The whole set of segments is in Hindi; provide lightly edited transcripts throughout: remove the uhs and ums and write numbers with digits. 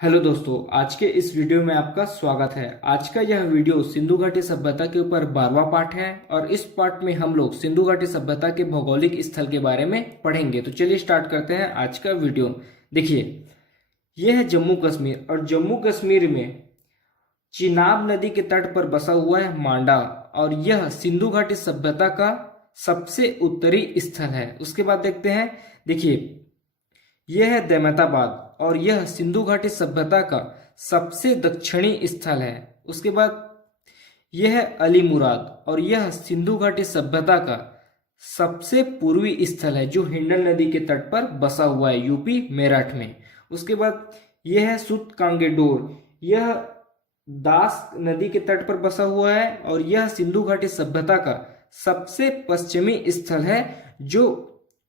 हेलो दोस्तों, आज के इस वीडियो में आपका स्वागत है। आज का यह वीडियो सिंधु घाटी सभ्यता के ऊपर 12वां पार्ट है और इस पार्ट में हम लोग सिंधु घाटी सभ्यता के भौगोलिक स्थल के बारे में पढ़ेंगे। तो चलिए स्टार्ट करते हैं आज का वीडियो। देखिए, यह है जम्मू कश्मीर और जम्मू कश्मीर में चिनाब नदी के तट पर बसा हुआ है मांडा और यह सिंधु घाटी सभ्यता का सबसे उत्तरी स्थल है। उसके बाद देखते हैं, देखिए यह है दैमताबाद और यह सिंधु घाटी सभ्यता का सबसे दक्षिणी स्थल है। उसके बाद यह है अली मुराद और यह सिंधु घाटी सभ्यता का सबसे पूर्वी स्थल है जो हिंडन नदी के तट पर बसा हुआ है यूपी मेरठ में। उसके बाद यह है सुत कांगेडोर, यह दास नदी के तट पर बसा हुआ है और यह सिंधु घाटी सभ्यता का सबसे पश्चिमी स्थल है जो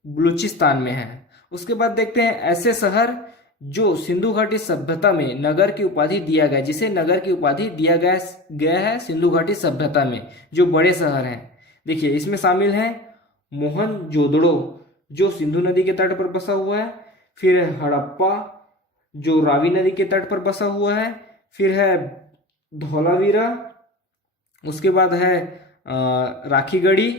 बलूचिस्तान में है। उसके बाद देखते हैं ऐसे शहर जो सिंधु घाटी सभ्यता में नगर की उपाधि दिया गया, जिसे नगर की उपाधि दिया गया है सिंधु घाटी सभ्यता में, जो बड़े शहर हैं। देखिए, इसमें शामिल हैं मोहनजोदड़ो जो सिंधु नदी के तट पर बसा हुआ है, फिर हड़प्पा जो रावी नदी के तट पर बसा हुआ है, फिर है धौलावीरा, उसके बाद है राखीगढ़ी,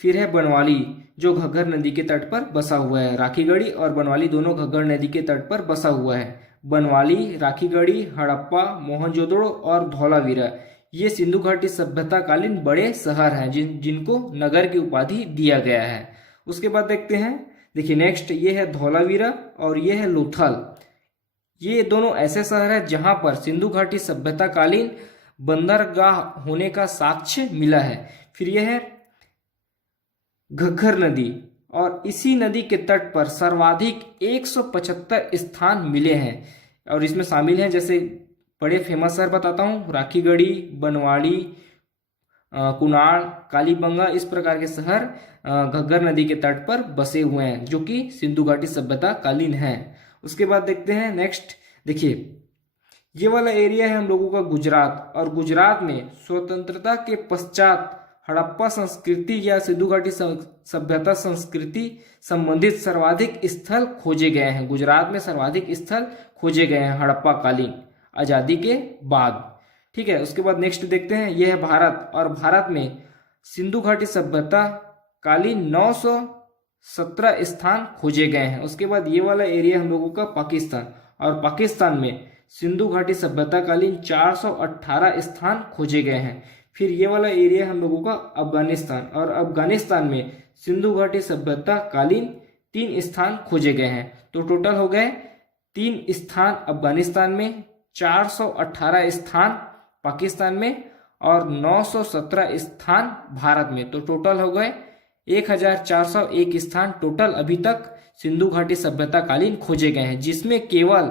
फिर है बनवाली जो घग्गर नदी के तट पर बसा हुआ है। राखीगढ़ी और बनवाली दोनों घग्गर नदी के तट पर बसा हुआ है। बनवाली, राखीगढ़ी, हड़प्पा, मोहनजोदड़ो और धौलावीरा ये सिंधु घाटी सभ्यता कालीन बड़े शहर हैं जिनको नगर की उपाधि दिया गया है। उसके बाद देखते हैं, देखिए नेक्स्ट ये है धौलावीरा और ये है लोथल। ये दोनों ऐसे शहर हैं जहां पर सिंधु घाटी सभ्यता कालीन बंदरगाह होने का साक्ष्य मिला है। फिर यह है घग्गर नदी और इसी नदी के तट पर सर्वाधिक 175 स्थान मिले हैं और इसमें शामिल हैं, जैसे बड़े फेमस शहर बताता हूँ, राखीगढ़ी, बनवाड़ी, कुनाड़, कालीबंगा, इस प्रकार के शहर घग्गर नदी के तट पर बसे हुए हैं जो कि सिंधु घाटी सभ्यता कालीन है। उसके बाद देखते हैं नेक्स्ट, देखिए ये वाला एरिया है हम लोगों का गुजरात और गुजरात में स्वतंत्रता के पश्चात हड़प्पा संस्कृति या सिंधु घाटी सभ्यता संस्कृति संबंधित सर्वाधिक स्थल खोजे गए हैं। गुजरात में सर्वाधिक स्थल खोजे गए हैं हड़प्पा कालीन आजादी के बाद। ठीक है, उसके बाद नेक्स्ट देखते हैं, यह है भारत और भारत में सिंधु घाटी सभ्यता कालीन 917 स्थान खोजे गए हैं। उसके बाद ये वाला एरिया हम लोगों का पाकिस्तान और पाकिस्तान में सिंधु घाटी सभ्यता कालीन 418 स्थान खोजे गए हैं। फिर ये वाला एरिया हम लोगों का अफगानिस्तान और अफगानिस्तान में सिंधु घाटी सभ्यता कालीन 3 स्थान खोजे गए हैं। तो टोटल हो गए 3 स्थान अफगानिस्तान में, 418 स्थान पाकिस्तान में और 917 स्थान भारत में। तो टोटल हो गए 1401 स्थान टोटल अभी तक सिंधु घाटी सभ्यता कालीन खोजे गए हैं, जिसमें केवल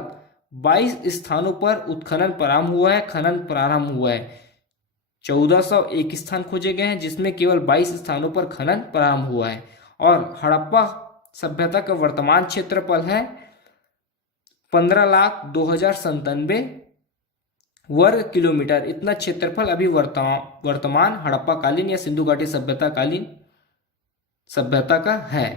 22 स्थानों पर उत्खनन प्रारंभ हुआ है, खनन प्रारंभ हुआ है। 1401 स्थान खोजे गए हैं जिसमें केवल 22 स्थानों पर खनन प्रारंभ हुआ है और हड़प्पा सभ्यता का वर्तमान क्षेत्रफल है 15,02,097 वर्ग किलोमीटर। इतना क्षेत्रफल अभी वर्तमान हड़प्पा कालीन या सिंधु घाटी सभ्यता कालीन सभ्यता का है।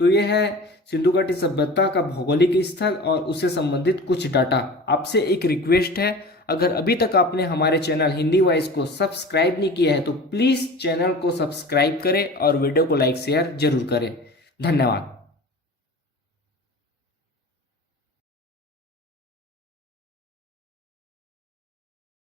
तो यह है सिंधु घाटी सभ्यता का भौगोलिक स्थल और उससे संबंधित कुछ डाटा। आपसे एक रिक्वेस्ट है, अगर अभी तक आपने हमारे चैनल हिंदी वॉइस को सब्सक्राइब नहीं किया है तो प्लीज चैनल को सब्सक्राइब करें और वीडियो को लाइक शेयर जरूर करें। धन्यवाद।